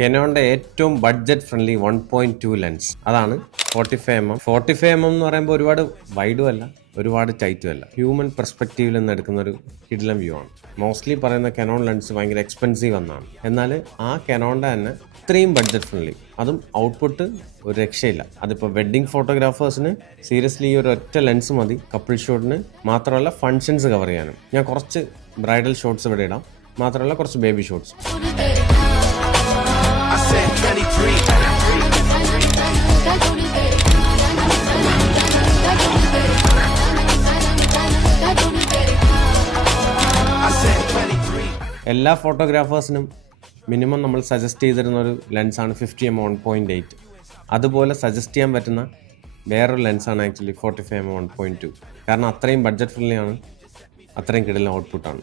കെനോണിൻ്റെ ഏറ്റവും budget friendly 1.2 lens അതാണ് 45mm. 45mm എന്ന് പറയുമ്പോൾ ഒരുപാട് വൈഡും അല്ല ഒരുപാട് ടൈറ്റും അല്ല. ഹ്യൂമൻ പെർസ്പെക്റ്റീവിൽ നിന്ന് എടുക്കുന്ന ഒരു കിടിലം വ്യൂ ആണ്. മോസ്റ്റ്ലി പറയുന്ന കെനോൺ ലെൻസ് ഭയങ്കര എക്സ്പെൻസീവ് എന്നാണ്. എന്നാൽ ആ കെനോണിൻ്റെ തന്നെ ഇത്രയും ബഡ്ജറ്റ് ഫ്രണ്ട്ലി, അതും ഔട്ട്പുട്ട് ഒരു രക്ഷയില്ല. അതിപ്പോൾ വെഡ്ഡിങ് ഫോട്ടോഗ്രാഫേഴ്സിന് സീരിയസ്ലി ഒരു ഒറ്റ ലെൻസ് മതി കപ്പിൾ ഷൂട്ടിന്, മാത്രമല്ല ഫങ്ഷൻസ് കവർ ചെയ്യാനും. ഞാൻ കുറച്ച് ബ്രൈഡൽ ഷോട്ട്സ് ഇവിടെ ഇടാം, മാത്രമല്ല കുറച്ച് ബേബി ഷോട്ട്സ്. എല്ലാ ഫോട്ടോഗ്രാഫേഴ്സിനും മിനിമം നമ്മൾ സജസ്റ്റ് ചെയ്തിരുന്ന ഒരു ലെൻസാണ് 50mm 1.8. അതുപോലെ സജസ്റ്റ് ചെയ്യാൻ പറ്റുന്ന വേറൊരു ലെൻസാണ് ആക്ച്വലി 45mm 1.2. കാരണം അത്രയും ബഡ്ജറ്റ് ഫ്രണ്ട്ലി ആണ്, അത്രയും കിടലൻ ഔട്ട്പുട്ടാണ്.